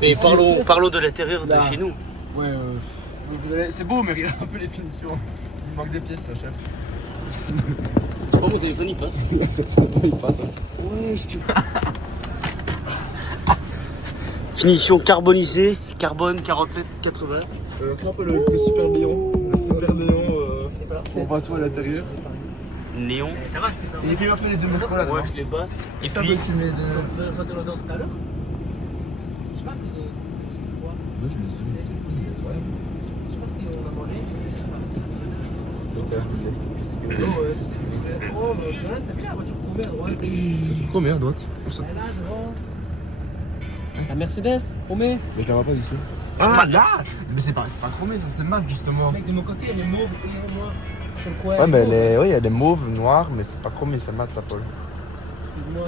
Mais parlons de l'intérieur de chez nous. Ouais, c'est beau, mais regarde un peu les finitions. Il manque des pièces, ça, chef. C'est pas mon téléphone, il passe. Il passe. Ouais, je te... Finition carbonisée, carbone 47-80. Un peu le super néon. Le super néon, on voit tout à l'intérieur. Néon. Ça va, Et il filme un peu les deux mecs là. Ouais, je les bosse. Et ça peut filmer de. tu veux sentir l'odeur tout à l'heure? Je sais pas, quoi? Là, je les zoome. Je sais pas ce qu'on a mangé. Oh, mais t'as vu la voiture paumée à droite? Combien à droite? Où ça? Là, devant. La Mercedes, paumée. Mais je la vois pas d'ici. Ah là! Mais c'est pas chromé, ça c'est mat justement. Mec, de mon côté, elle est mauve et moi, sur le coin. Ouais, mais elle est mauve, noire, mais c'est pas chromé, c'est mat ça, Paul. Excuse-moi.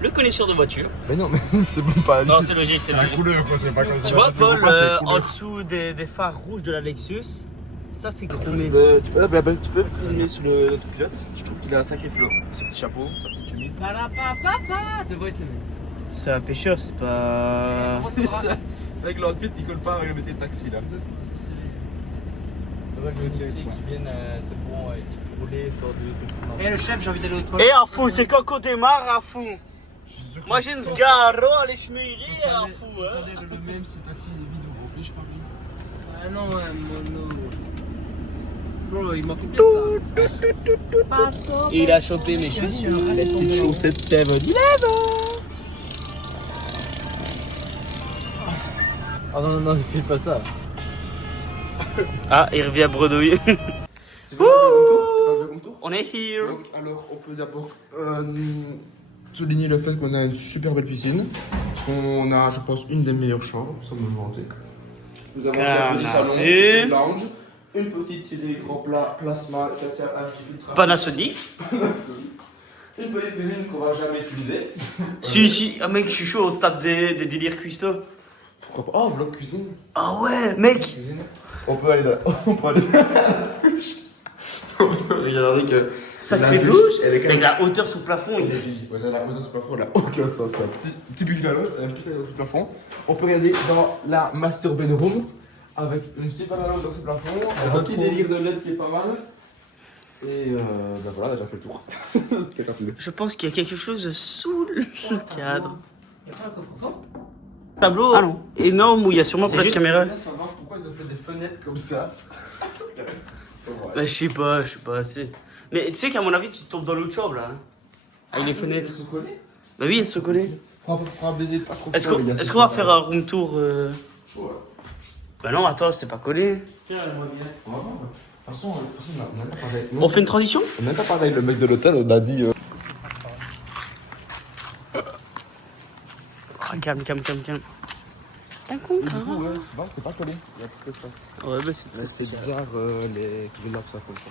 Le connaisseur de voiture. Mais non, mais c'est bon pas. Non, c'est logique, c'est logique. couleur quoi, c'est pas comme ça. Tu vois, Paul, en dessous des phares rouges de la Lexus, ça c'est chromé. Tu peux filmer sous le pilote. Je trouve qu'il a un sacré flow. Ce petit chapeau, sa petite chemise. Papa, The Voice Limits. C'est un pêcheur, c'est pas. C'est vrai que l'outfit il colle pas avec le métier de taxi là. Qui viennent qui rouler sur Eh, le chef, j'ai envie d'aller au toilettes. Et à fou, c'est quand on démarre à fou. Moi j'ai une sgaro, allez schmiri à fou. Ça a l'air le même si le taxi est vide ou rempli, je sais pas. Ah non, ouais, mon. Bro, il manque une pièce là. Et il a chopé mes chaussures. Les petites chaussettes 7-Eleven. Oh non, ne fais pas ça. Ah, il revient bredouille. Tu veux faire le room tour? On est here. Donc, alors, on peut d'abord souligner le fait qu'on a une super belle piscine. On a, je pense, une des meilleures chambres, sans me vanter. Nous avons un petit salon, Canapé. une lounge, une petite télé grand plasma, qui Panasonic. Une petite cuisine qu'on va jamais utiliser. Si, ah mec, je suis chaud au stade des délires cuistot. Pourquoi pas? Oh, bloc cuisine. Ah ouais, mec. Cuisine. On peut aller là. On peut aller là. On peut regarder que. Sacrée la douche. elle est quand Avec même. la hauteur sous plafond. Ouais, ça, la hauteur sur le plafond, elle a aucun sens. C'est un petit bungalow, un petit hauteur sur le plafond. On peut regarder dans la master bedroom avec une super belle hauteur sur le plafond, un petit délire de LED qui est pas mal. Et ben voilà, on a déjà fait le tour. C'était rapide. Je pense qu'il y a quelque chose sous le cadre. Y'a pas un coffre-fort? Tableau énorme où il y a sûrement pas de caméra. Là, savoir pourquoi ils ont fait des fenêtres comme ça. Bah, je sais pas assez. Mais tu sais qu'à mon avis, tu tombes dans l'autre chambre là. Hein, avec les fenêtres. Ils sont collés. Bah oui, elles sont collées. Faudra baiser pas trop. Est-ce qu'on va faire un room tour Chaud, ouais. Bah non, attends, c'est pas collé. Tiens, moi bien. On va voir. De toute façon, on n'a pas parlé. On fait une transition? On n'a pas parlé avec le mec de l'hôtel, on a dit. Ah, calme. T'as con, Du coup, ouais, bah, c'est pas collé. Il y a tout espace. Ouais, bah c'est très C'est spécial. bizarre les nappes soient comme ça.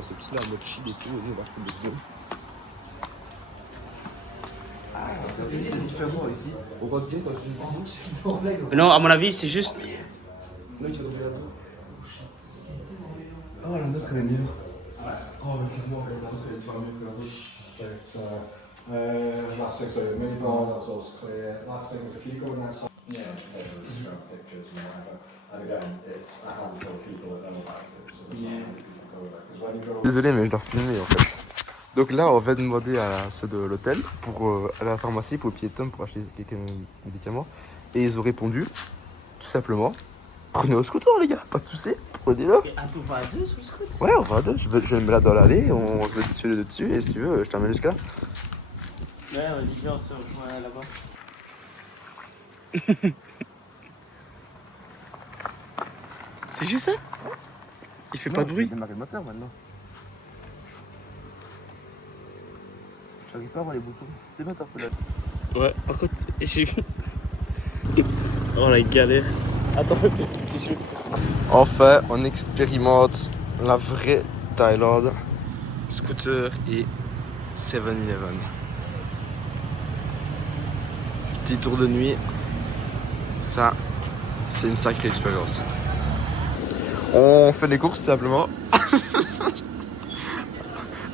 C'est petit là en mode chill et tout, et nous on va foutre des secondes. C'est différent ici. On va dire dans une. Mais non, à mon avis, c'est juste. Là, tu as trouvé là-dedans. Oh, la nôtre elle est meilleure. Oh, clairement, la nôtre elle est pas mieux que la vôtre. Last thing, so many problems also clear. Last thing was a few going outside. Yeah, there's pictures and whatever. And again, it's a handful of people that know about it. So there's not many people go there. Because when you go. Désolé, mais je dois filmer en fait. Donc là, on va demander à ceux de l'hôtel pour aller à la pharmacie pour payer Tom pour acheter quelques médicaments. Et ils ont répondu, tout simplement, prenez au scooter les gars, pas de soucis, prenez-le. Ah, tu vas à deux sur le scout? Ouais, on va à deux, je vais me mettre là dans l'allée, on se met dessus les deux dessus, et si tu veux, je t'emmène jusqu'à là. Ouais, on dit bien, on se rejoint là-bas. C'est juste ça? Il fait pas de bruit? Je vais démarrer le moteur maintenant. J'arrive pas à voir les boutons. C'est bien, t'as peu là. Ouais, par contre, j'ai vu. Oh la galère. Attends, je... Enfin, on expérimente la vraie Thaïlande. Scooter et 7-Eleven. Petit tour de nuit. Ça, c'est une sacrée expérience. On fait des courses simplement.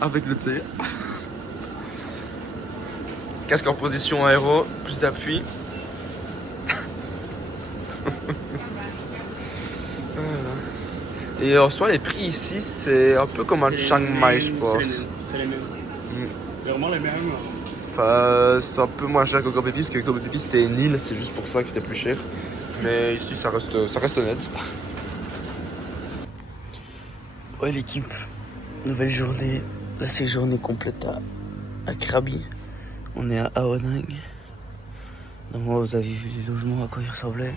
Avec le tir. Casque en position aéro, plus d'appui. Et en soi, les prix ici, c'est un peu comme un Chiang Mai, je pense. C'est les mêmes. Vraiment les mêmes. Enfin, c'est un peu moins cher que Kobe Pipi, parce que Kobe Pipi c'était une île, c'est juste pour ça que c'était plus cher. Mais ici, ça reste honnête. Ouais, l'équipe, nouvelle journée. Là, c'est journée complète à Krabi. On est à Aonang. Normalement, vous avez vu les logements, à quoi ils ressemblaient.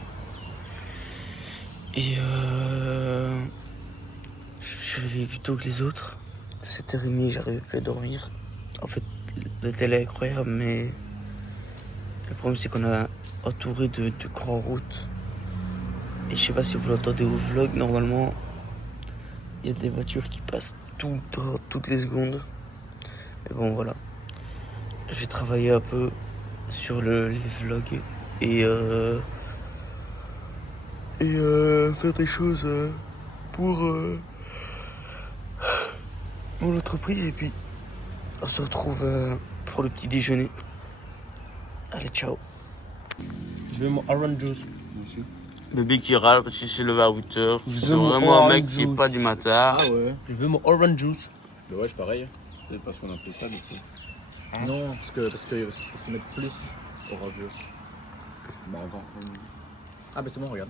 Et je suis réveillé plus tôt que les autres. 7h30, j'arrivais plus à dormir. En fait, l'hôtel est incroyable, mais le problème, c'est qu'on a entouré de grandes routes. Et je sais pas si vous l'entendez au vlog, normalement, il y a des voitures qui passent tout le temps, toutes les secondes. Mais bon, voilà. Je vais travailler un peu sur les vlogs et faire des choses pour mon entreprise. Et puis, on se retrouve pour le petit déjeuner. Allez, ciao. Je veux mon orange juice. Bébé qui râle parce qu'il s'est levé à 8h. Je C'est veux mon vraiment un mec orange qui est juice. pas du matin. Ah ouais. Je veux mon orange juice. Bah ouais, pareil. C'est parce qu'on a pris ça du coup. Non, parce qu'ils mettent plus orageux. Bah avant. Ah bah c'est bon, regarde.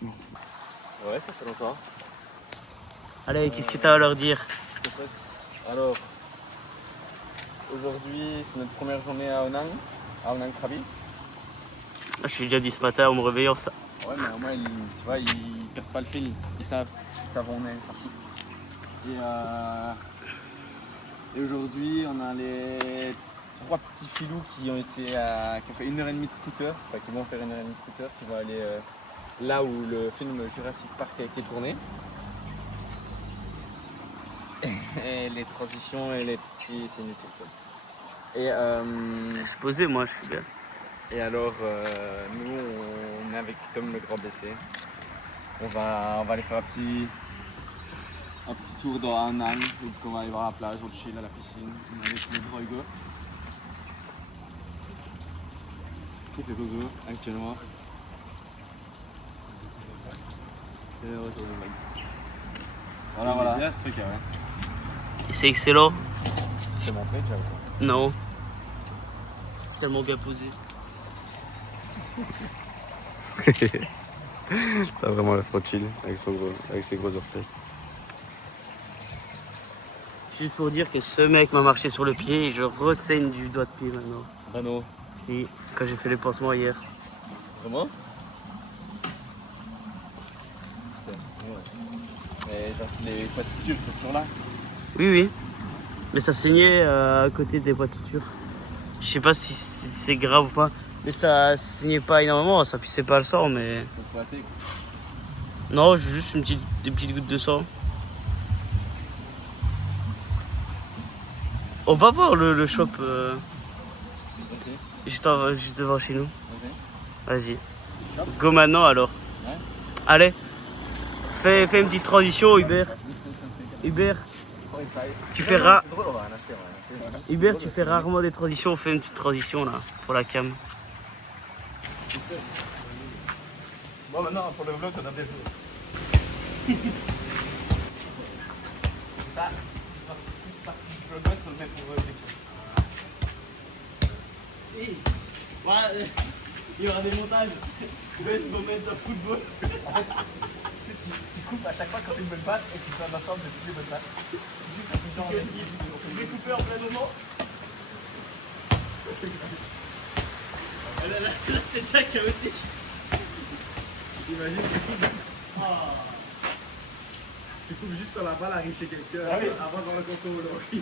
Ouais, ça fait longtemps. Allez, qu'est-ce que t'as à leur dire? Alors, aujourd'hui, c'est notre première journée à Onang Krabi. Je suis déjà dit ce matin en me réveillant ça. Ouais, mais au moins, tu vois, ils perdent pas le fil. Ils savent où on est, ça fit. Et aujourd'hui, on a les 3 petits filous qui ont fait 1h30 de scooter, enfin qui vont faire 1h30 de scooter, qui vont aller là où le film Jurassic Park a été tourné. Et les transitions et les petits, c'est inutile quoi. Exposé, moi, je suis bien. Et alors, nous, on est avec Tom le grand BC. On va aller faire un petit tour dans un an, donc on va aller voir la plage, on va chill à la piscine. On est avec le grand Hugo. Qui fait Gogo actuellement. Et voilà, voilà. Bien ce truc, ouais. Et c'est excellent? Je t'ai montré déjà. Non. C'est tellement bien posé. T'as vraiment l'air trop chill avec ses gros orteils. Juste pour dire que ce mec m'a marché sur le pied et je ressaigne du doigt de pied maintenant. Ah non. Si, quand j'ai fait les pansements hier. Vraiment? Putain, ouais. Mais genre les poititures, c'est toujours là? Oui, oui. Mais ça saignait à côté des poititures. Je sais pas si c'est grave ou pas. Mais ça saignait pas énormément, ça pissait pas le sang, mais... Faut se flatter, quoi. Non, juste des petites gouttes de sang. On va voir le shop Vas-y, juste devant chez nous. vas-y. Vas-y. Go maintenant alors. Ouais. Allez. Fais une petite transition, Hubert. Hubert, tu fais Hubert, tu fais rarement des transitions. Fais une petite transition là, pour la cam. Bon, maintenant, pour le vlog, on a des Ça, le gosse, on le met pour il y aura des montages. Best moment of football. Tu coupes à chaque fois quand tu fais une bonne passe et tu fais un ensemble de toutes les bonnes passes. Je vais couper en plein moment. Là, c'est ça chaotique. Imagine, tu coupes juste quand la balle arrive chez quelqu'un avant d'avoir le contrôle. Tu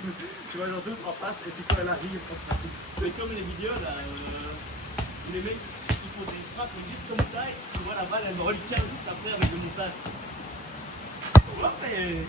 vois, genre deux, trois passes et puis quand elle arrive, on se coupe. C'est comme les vidéos là, où les mecs ils font des frappes juste comme ça et tu vois la balle elle me relicane juste après avec le montage. Ouais.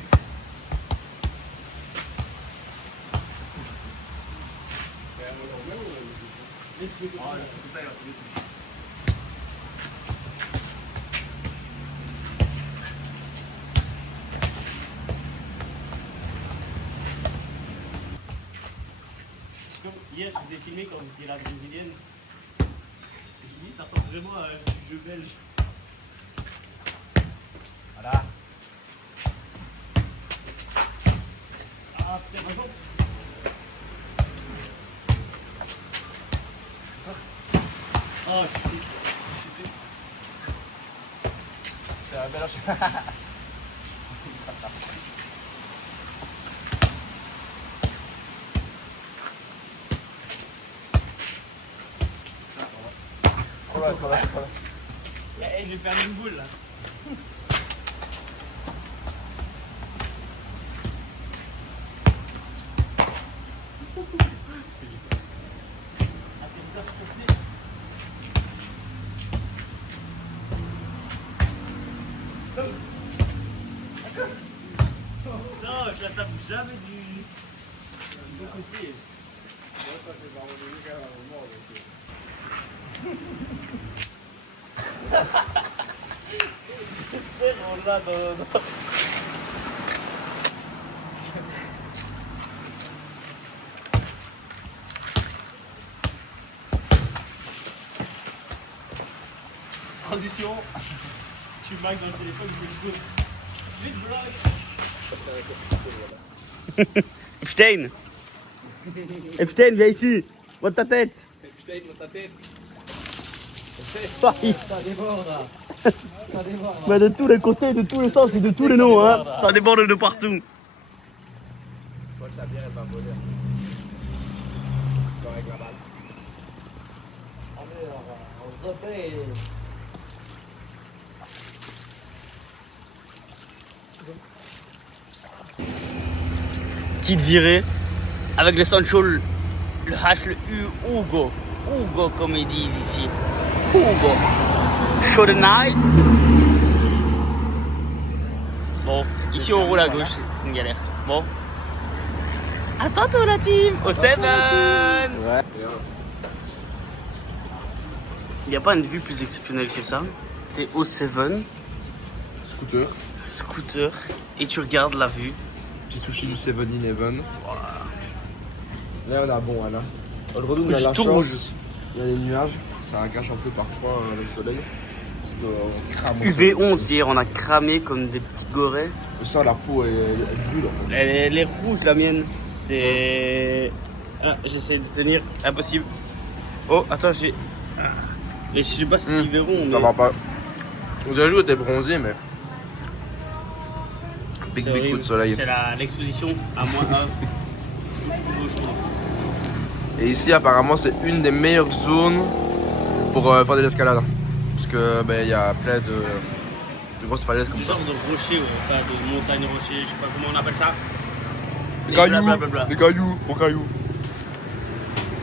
Hier, vous ai filmé quand vous étiez la brésilienne. Je me dis, ça ressemble vraiment à un jeu belge. Voilà. Ah, putain, raison. Oh, je suis. C'est un mélange. Eh, je vais faire une boule là. Non, je la tape jamais du bon côté. J'espère on l'a dans... Transition. Tu marques dans le téléphone, je vais le go. Vite, vlog. Epstein. Epstein, viens ici. Monte ta tête. Epstein, dans ta tête. Ça déborde là. Ça déborde là. Mais de tous les côtés, de tous les sens et de tous les noms, hein. Ça déborde de partout. Toi, ta bière, elle va voler. Encore avec la balle. Alors, on se refait. Petite virée avec le Sancho, le H, le U, Hugo. Hugo, comme ils disent ici. Hugo. Show the night. Bon, ici on roule à gauche, c'est une galère. Bon. À tantôt la team, au 7. Ouais. Il n'y a pas une vue plus exceptionnelle que ça. T'es au 7, Scooter. scooter, et tu regardes la vue. Petit sushi du 7-Eleven. Là on a bon, là. On a la tout chance. rouge. Il y a les nuages. Ça gâche un peu parfois le soleil. Parce qu'on crame. UV11 hier, on a cramé comme des petits gorées. Ça, la peau, elle brûle en fait. Elle est rouge la mienne. C'est. Ah, j'essaie de tenir. Impossible. Oh, attends, j'ai. Et je sais pas ce qu'ils verront. Mais... Ça va pas. On dirait que t'es bronzé, mais. Big c'est big coup horrible. de soleil. C'est l'exposition à moins 1. Et ici, apparemment, c'est une des meilleures zones pour faire de l'escalade. Parce que il y a plein de grosses falaises comme Une ça. sorte de rocher, enfin de montagne rocher, je sais pas comment on appelle ça. Des Et cailloux, blablabla. des cailloux, pour cailloux.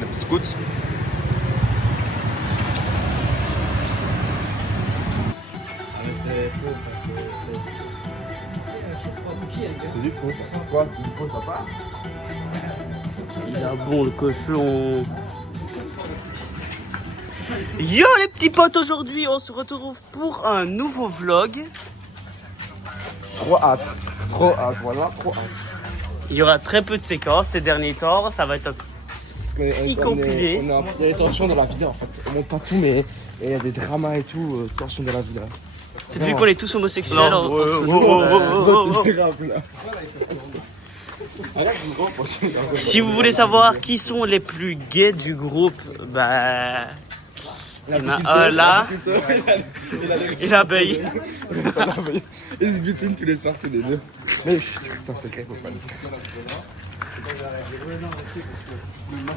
Les petits scouts. C'est faux, C'est du faux. Quoi? Du faux, ça part? Il a bon le cochon. Yo les petits potes, aujourd'hui on se retrouve pour un nouveau vlog. Trop hâte, voilà, trop hâte. Il y aura très peu de séquences ces derniers temps, ça va être un petit compilé. Il y a des tensions dans la vie en fait. On monte pas tout, mais il y a des dramas et tout, tensions dans la vie là. Vu qu'on est tous homosexuels, Non, entre nous, c'est grave là. Ah là, c'est une grande pensée. si vous voulez savoir qui sont les plus gays du groupe, bah... Il y en a un là, et l'abeille. Ils se butinent tous les soirs, tous les deux. Mais c'est un secret, faut pas le dire.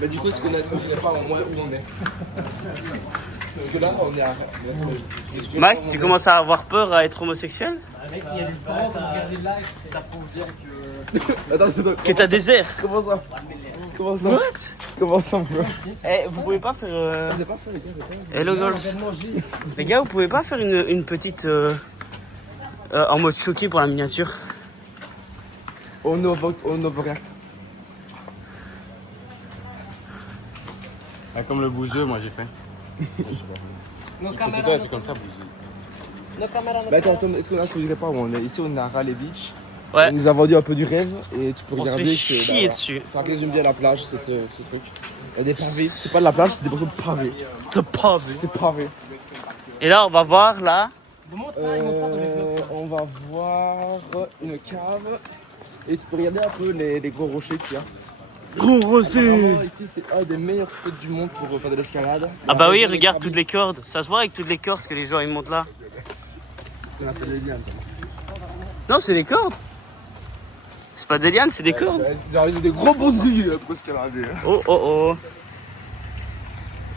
Mais du coup, ce qu'on a trouvé, on ne pas au moins où on est. Parce que là, on est à. Max, tu commences à avoir peur à être homosexuel? Mec, il y a des parents qui regardent les lives, ça prouve bien que. Attends. Que t'as des airs? Comment ça? Comment ça? What? Comment ça, mon gars? Eh, vous pouvez pas faire... C'est pas fait, les gars, Hello girls. Les gars, vous pouvez pas faire une petite... en mode choqué pour la miniature? On overreact. Comme le bouseux, moi j'ai fait. Nos Toi, caméras. t'es comme ça, bouseux. Nos caméras. Mais attends, est-ce qu'on a trouvé pas où on est? Ici, on est à Raleigh Beach. Ouais. On nous a vendu un peu du rêve et tu peux On se regarder fait que chier dessus. ça résume bien la plage, ce truc. Il y a des pavés. C'est pas de la plage, c'est des morceaux de pavés. T'as pas vu. Des pavés. Et là, on va voir là. On va voir une cave et tu peux regarder un peu les gros rochers qu'il y a. Gros rosé. Vraiment, ici, c'est un des meilleurs spots du monde pour faire de l'escalade. Ah bah oui, regarde toutes les cordes. Ça se voit avec toutes les cordes que les gens ils montent là. C'est ce qu'on appelle les lianes. Non, c'est des cordes. C'est pas des lianes, c'est des cordes. Genre, ils ont des gros bonneries pour escalader. Oh oh oh.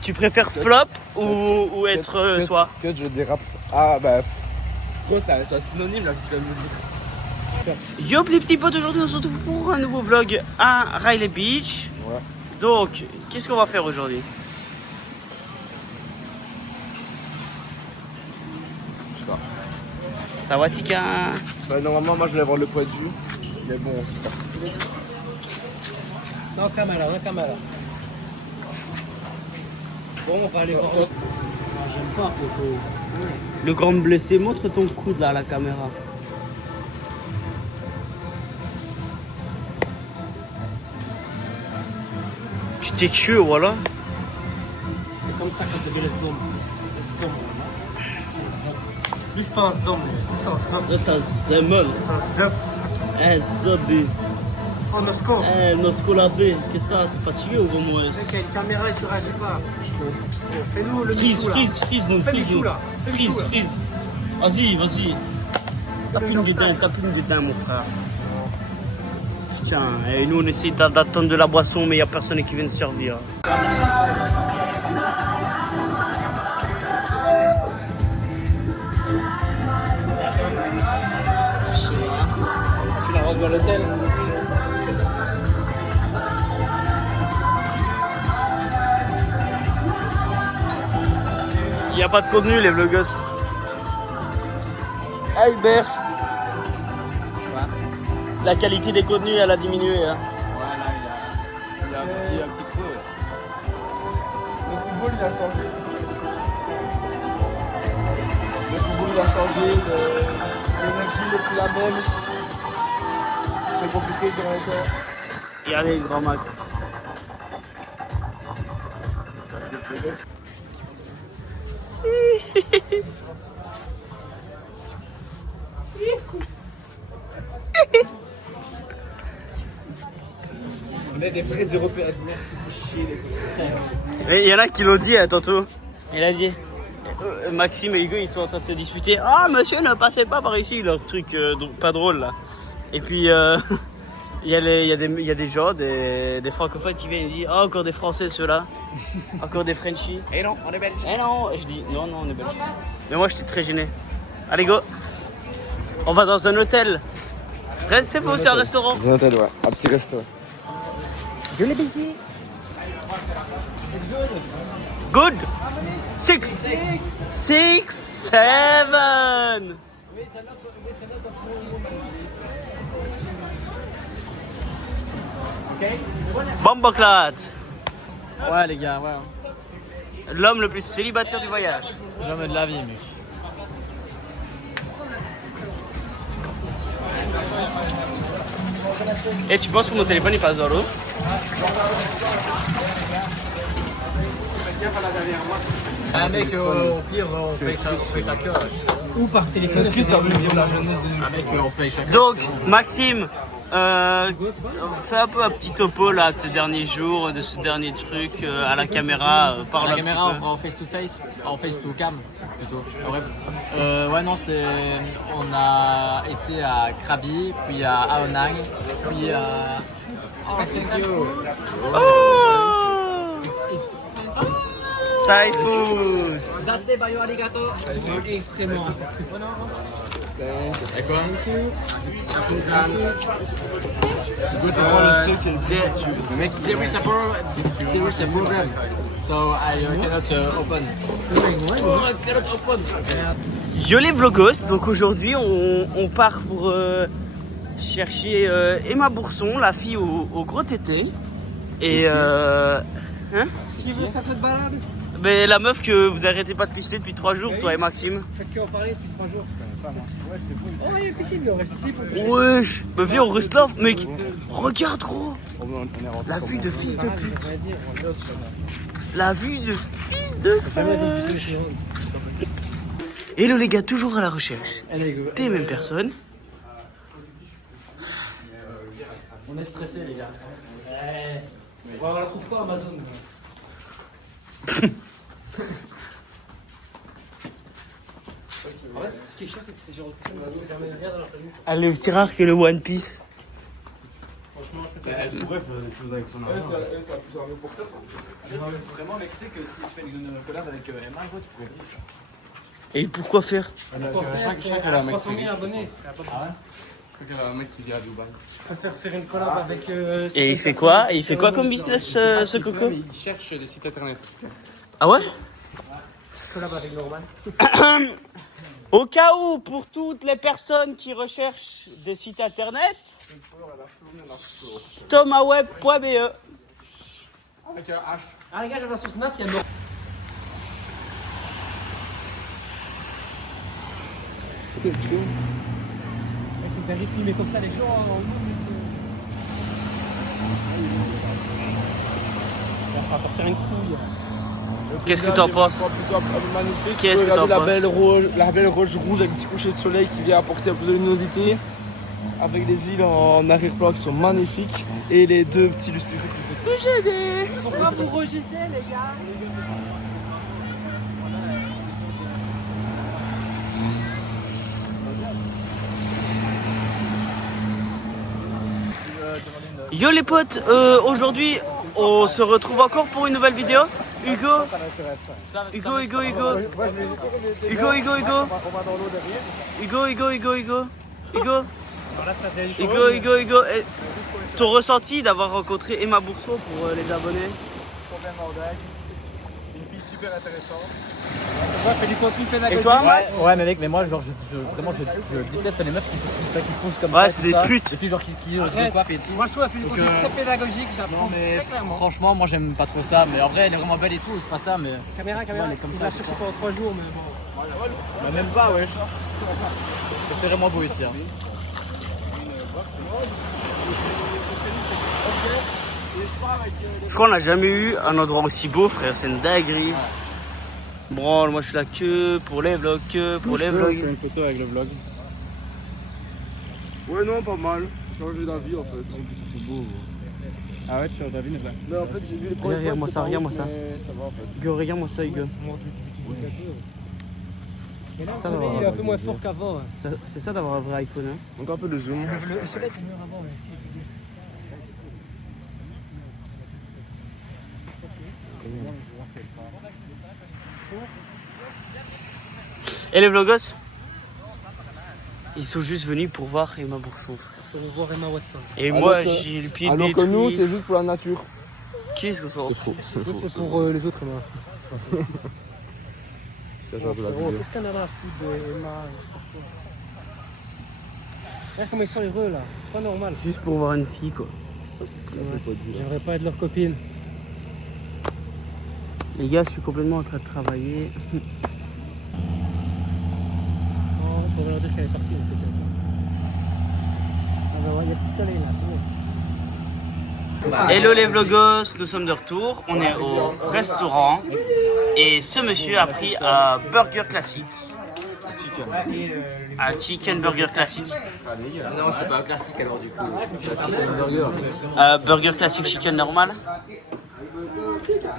Tu préfères flop ou être toi? Que je dérape. Ah bah. Quoi, c'est un synonyme là que tu viens de me dire. Yop les petits potes, aujourd'hui on se retrouve pour un nouveau vlog à Riley Beach. Ouais. Donc, qu'est-ce qu'on va faire aujourd'hui? Je sais pas. Ça va Tika? Bah, normalement, moi je voulais voir le point de vue. Mais bon, c'est pas. Non, caméra. Bon, on va aller voir. Non, j'aime pas, Coco. Le grand blessé, montre ton coude là à la caméra. Tu t'es tué, voilà. C'est comme ça qu'on devient les zombies. Les zombies, là. C'est les zombies. Lui, c'est pas un zombie, c'est un zombie. Ça zemol. C'est un zombie. Zombie. Oh, no score. Nosco labé. Qu'est-ce que t'es fatigué ou comment Mec, il y a une caméra et tu réagis pas. Oh, fais-nous le Freeze, Michou, là. freeze, nous, Fais freeze, Michou, nous. là. Fais Michou, là. Freeze. Vas-y. Tape une guédin, mon frère. Putain, et nous on essaie d'attendre de la boisson, mais il n'y a personne qui vient nous servir. Tu la rejoins à l'hôtel. Il n'y a pas de contenu, les vloggers. Albert. La qualité des contenus, elle a diminué. Hein. Voilà, il y a un petit creux. Le football il a changé. Le football il a changé. L'énergie n'est plus la même. C'est compliqué de faire ça. Regardez le grand Mac. On est des vrais Européens. Il y en a qui l'ont dit tantôt. Il a dit. Maxime et Hugo ils sont en train de se disputer. Ah monsieur ne passez pas par ici, leur truc pas drôle là. Et puis il y a des gens, des francophones qui viennent et disent ah encore des français ceux-là. Encore des Frenchies. Et non, on est belge. Eh non, je dis non on est belge. Mais moi j'étais très gêné. Allez go. On va dans un hôtel. C'est faux, c'est un restaurant. Dans un hôtel, ouais. Un petit resto. Je l'ai baisé. Good. 6, 7. Bomboclat. Ouais, les gars, ouais. L'homme le plus célibataire du voyage. Jamais de la vie, mec. Et tu penses que mon téléphone il passe dans l'eau? Ah, mec, au pire, on paye chacun. Ou par téléphone. C'est triste la vie de la jeunesse Ah, mec, on paye chacun. Donc, Maxime, fais un peu un petit topo là de ces derniers jours, de ce dernier truc à la caméra. Parle La un caméra, on petit peu. fera en face-to-face, en face-to-cam plutôt. Bref. Ouais, non, c'est. On a été à Krabi, puis à Aonang, puis à. Oh, thank you! Oh Thai food. Date bayo arigato! Extrêmement. Et quoi? There is a problem. So I cannot open. Oh, I cannot open. Yo les vlogos, donc aujourd'hui on part pour chercher Emma Bourson, la fille au gros tété. Et hein? Qui veut faire cette balade? Mais la meuf que vous arrêtez pas de pisser depuis 3 jours, toi et Maxime. Faites qu'en parler depuis 3 jours. Pas moi. Ouais, c'est bon. Oh, il y a une piscine, on reste ici pour pêcher. Wesh, bah viens, on reste là, mec. Regarde, gros. La vue de fils de pute. La vue de fils de pute. Hello les gars, toujours à la recherche des mêmes personnes. On est stressé, les gars. On la trouve pas Amazon. En fait, ce qui est chiant, c'est que c'est genre ça ne permet rien dans leur famille. Elle est aussi rare que le One Piece. Franchement, je préfère. Elle, c'est la plus armée pour toi, ça. Vraiment, mec, tu sais que s'il fait une collab avec Emma, gros, tu pourrais briller. Et pourquoi faire? Chaque 300 000 abonnés. Il y a un mec qui vient à Dubaï. Je préfère faire une collab avec. Et il fait quoi? Et il fait quoi comme business, ce coco? Il cherche des sites internet. Ah ouais? Collab avec Norman. Au cas où, pour toutes les personnes qui recherchent des sites internet, tomaweb.be. Ah, les gars, je vais sur Snap, il y a Norman. C'est dingue de filmer comme ça les gens en là, ça va partir une couille. Qu'est-ce que t'en penses? Plutôt magnifique. Qu'est-ce que t'en Regardez penses? la belle roche rouge avec un petit coucher de soleil qui vient apporter un peu de luminosité. Avec les îles en arrière-plan qui sont magnifiques. Et les deux petits lustres qui sont tout gênés. Pourquoi vous rejetez les gars? Yo les potes, aujourd'hui on se retrouve encore pour une nouvelle vidéo. Hugo, Hugo, Hugo, Hugo, Hugo, Hugo, Hugo, Hugo, Hugo, Hugo, Hugo, Hugo, Hugo, Hugo, Hugo, et ton ressenti d'avoir rencontré Emma Bourseau pour les abonnés? Complètement dingue. Une fille super intéressante. Ouais, fait du contenu pédagogique. Et toi? Ouais, mais mec, mais moi, genre, vraiment, je déteste les meufs qui posent comme ça. Ouais, c'est des putes. Et puis, genre, qui Arrête. se coiffent et tout. Moi, je trouve qu'elle fait du contenu Donc, très pédagogique, j'apprends Non, mais très clairement. franchement, moi, j'aime pas trop ça. Mais en vrai, elle est vraiment belle et tout, c'est pas ça, mais. Caméra, Ouais, elle est comme il ça, l'a je cherché crois. pendant 3 jours, mais bon. Bah, même pas, ouais. C'est vraiment beau ici. Hein. Je crois qu'on n'a jamais eu un endroit aussi beau, frère, c'est une dinguerie. Bon, moi je suis là que pour les vlogs, une photo avec le vlog. Ouais, non, pas mal. Changer d'avis en fait. C'est beau. Ah ouais, tu changes d'avis, mais Mais en fait, j'ai vu les premiers Regarde-moi posts, ça, c'était pas regarde-moi ouf, ça. mais ça va en fait. Hugo, regarde-moi ça, Hugo. Mais là, Ça le va, soleil, il est un peu moins fort qu'avant. Hein. C'est ça d'avoir un vrai iPhone, hein. Donc un peu de zoom. Le soleil, c'est mieux avant, mais si. Et les vlogos? Ils sont juste venus pour voir Emma Bourseau. Pour voir Emma Watson. Et Alors moi que- j'ai le pied Alors que détruit. nous, c'est juste pour la nature. Qu'est-ce que ça en fout? faux. C'est pour les autres Emma. C'est Qu'est-ce qu'on a à foutre de Emma? Regarde comment ils sont heureux là. C'est pas normal. Juste pour voir une fille, quoi. J'aimerais pas être leur copine. Les gars, je suis complètement en train de travailler. Non, on va leur dire qu'elle est partie, peut-être. Ah bah ouais, il y a plus de soleil là, c'est bon. Hello les vlogos, nous sommes de retour. On est au restaurant. Et ce monsieur a pris un burger classique. Un chicken burger classique. Non, c'est pas un classique alors du coup. C'est un chicken burger. Un burger classique chicken normal.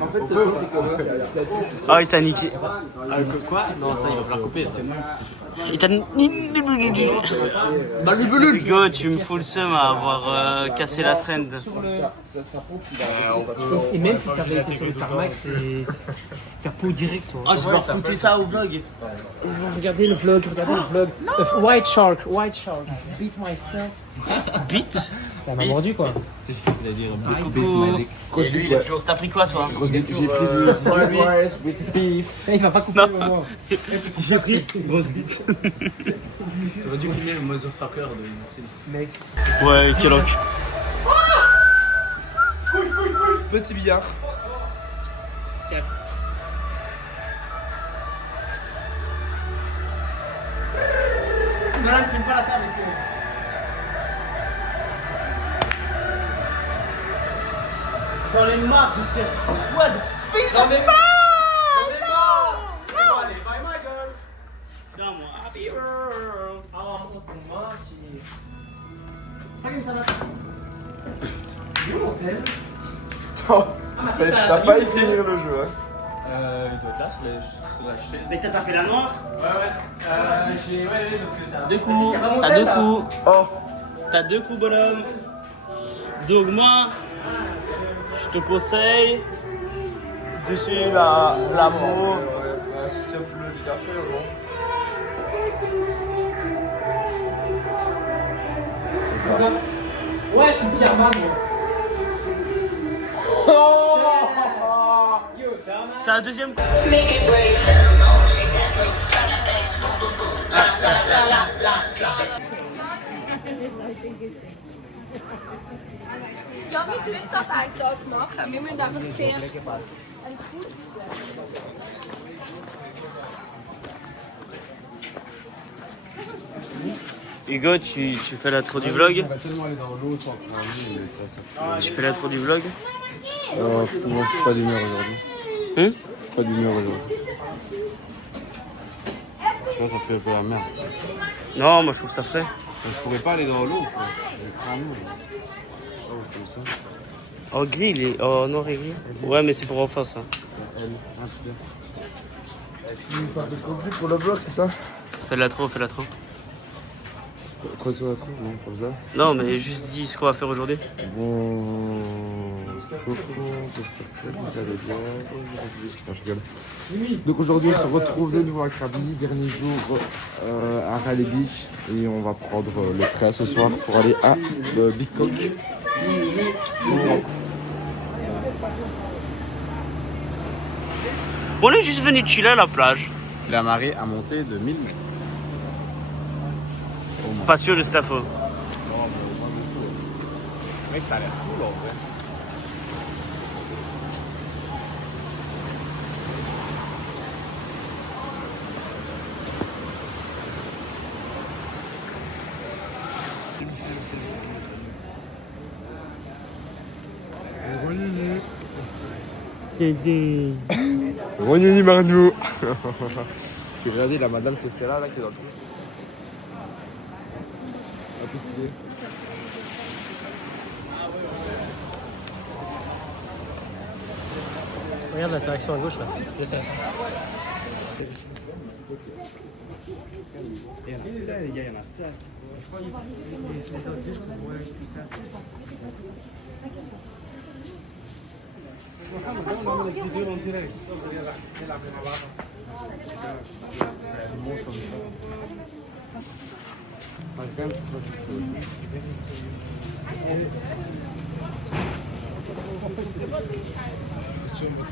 En fait, c'est quoi? C'est comment? Oh, il t'a niqué. Quoi? Non, ça il va falloir couper, c'est nul. Il t'a Hugo, tu me fous le seum à avoir cassé la trend. Et même si t'avais été sur le tarmac, c'est ta peau directe. Toi. Oh, je dois foutre ça au vlog et tout. Regardez le vlog, White Shark, beat myself. Bite. Elle m'a mordu quoi. Et lui, il a toujours... T'as pris quoi toi? J'ai pris du fried rice with beef. Il va pas couper le moment. J'ai pris une grosse bite. J'aurais dû filmer le motherfucker de Mec, Ouais, quel enculé. Petit billard. Nolan, ne filme pas la table ici. J'en ai marre de faire quoi de pisse. J'en ai marre. Bon, allez, bye my girl. Tiens, moi, happy world. Ah, on tombe marci. C'est pas comme ça va. Il est où l'hôtel? Oh, Ah, Mathis, t'as failli finir le jeu, hein. Il doit être là, sur la chaise. Mais t'as tapé la noire? Ouais, donc ça. Deux coups. c'est pas mon T'as tel, deux là. coups. Oh, T'as deux coups, bonhomme. Donc moi, je te conseille de suivre la mauve. si tu as plus le café, bon. Ouais, je suis Pierre Van, moi. Yo, C'est un deuxième coup. Make it break the mold, shake that room, turn that bass, boom boom boom, la la la la la, drop it. Ja, wir können das eigentlich auch machen. Wir müssen einfach zuerst einen Kurs. Hugo, tu fais l'intro du vlog? Tu fais l'intro du vlog? Moi, je suis pas d'humeur aujourd'hui. Hein? Je suis pas d'humeur aujourd'hui. Ça fait un peu la merde. Non, moi je trouve ça frais. Je pourrais pas aller dans l'eau, quoi. Je vais cramer. Oh, comme ça. Oh, gris, il est. Oh, noir et gris. Ouais, mais c'est pour enfants ça. Elle, inspire. Tu veux faire des contenus pour le vlog, c'est ça? Fais l'intro, fais l'intro. Trop sur la troupe, non, comme ça. Non, mais juste dis ce qu'on va faire aujourd'hui. Bon. J'espère que vous allez bien. Je rigole. Donc aujourd'hui, on se retrouve de nouveau à Krabi, dernier jour à Raleigh Beach. Et on va prendre le train ce soir pour aller à Big Cock. On est juste venu chiller à la plage. La marée a monté de 1000 mètres. Pas sûr de cette info. Mec, ça a l'air cool en vrai. Ronini Marnou. J'ai regardé la madame Testella là qui est dans le trou. Un peu stylé. regarde la direction à gauche là. C'est intéressant.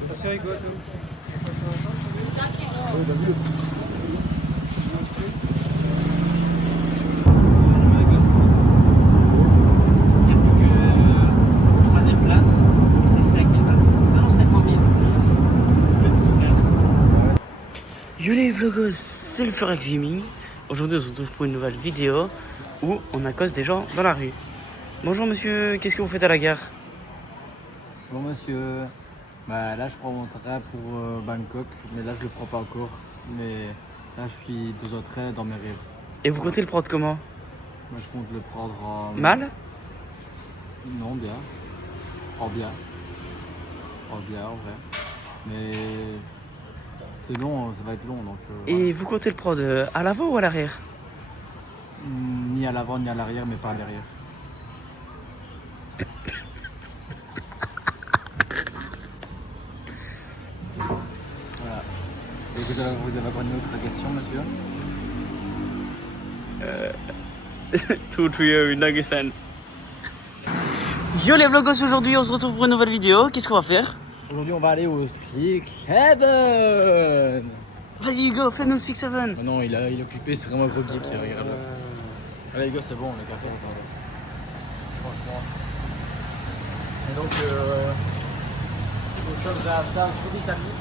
Attention, Hugo. Yo les vlogos, c'est le Florax Gaming. Aujourd'hui on se retrouve pour une nouvelle vidéo où on accoste des gens dans la rue. Bonjour monsieur, qu'est-ce que vous faites à la gare? Bon monsieur, bah là je prends mon train pour Bangkok, mais là je le prends pas encore. Mais là je suis 2 heures train dans mes rêves. Et vous comptez le prendre comment? Moi je compte le prendre en... Mal? Non, bien. En bien. En bien, en vrai. Mais c'est long, ça va être long donc... Et vous comptez le prendre à l'avant ou à l'arrière? Ni à l'avant ni à l'arrière, mais pas à l'arrière. Voilà. Et vous avez encore une autre question, monsieur? Tout une Augustin. Yo les vlogos, aujourd'hui on se retrouve pour une nouvelle vidéo. Qu'est-ce qu'on va faire? Aujourd'hui, on va aller au 6-7. Vas-y Hugo, fais-nous 6-7. Oh non, il est occupé, c'est vraiment gros geek, regarde là. Allez les gars, c'est bon, on est content. Franchement. Et donc, nous sommes à Star d'Italie.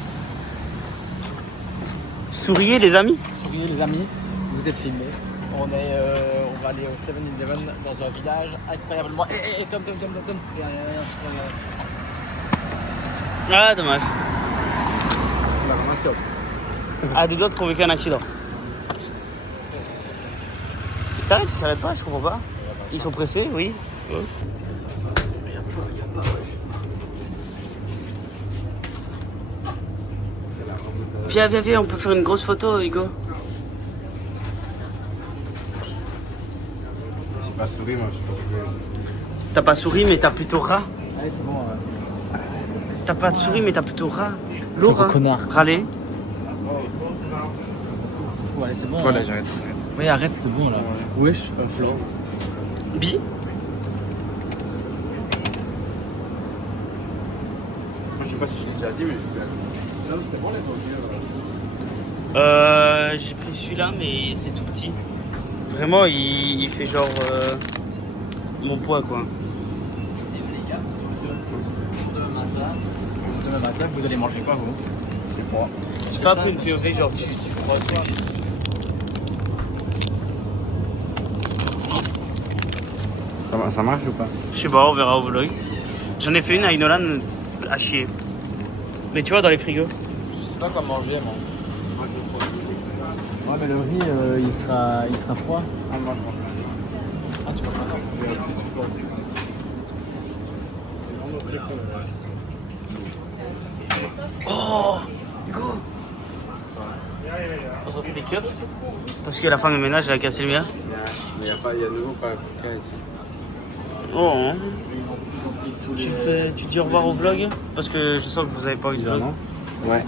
Souriez les amis. Souriez les amis, vous êtes filmés. On va aller au 7-Eleven dans un village incroyablement. Tom. Ah, dommage. On va ramasser hop. À deux doigts de provoquer un accident. Ils s'arrêtent pas, je comprends pas. Ils sont pressés, oui. Viens, on peut faire une grosse photo, Hugo. J'ai pas souri, moi, je sais pas souri. T'as pas souri, mais t'as plutôt rat. Allez, c'est bon. T'as pas de souris, mais t'as plutôt rat. Laura, connard. râler. Ouais, allez, c'est bon. Voilà, j'arrête. Oui, arrête, c'est bon là. Wesh, un flan. Bi. Moi, je sais pas si je l'ai déjà dit, mais je non, c'était bon les J'ai pris celui-là, mais c'est tout petit. Vraiment, il fait genre mon poids, quoi. Et les gars, demain matin, vous allez manger quoi, vous? Je sais pas. Tu pas pris une POV, genre tu prends un truc. Ça marche ou pas? Je sais pas, on verra au vlog. J'en ai fait une à Inolan à chier. Mais tu vois, dans les frigos. Je sais pas quoi manger, moi. Ouais, mais le riz, il sera froid. Ah, moi, je mange. Ah, tu manges maintenant? Oh, Hugo. On se refait des cups. Parce que la femme de ménage, elle a cassé le mien. Mais il y a nouveau pas coca ici. Oh, hein. Tu dis au revoir au vlog? Parce que je sens que vous avez pas envie de vlog. Ouais.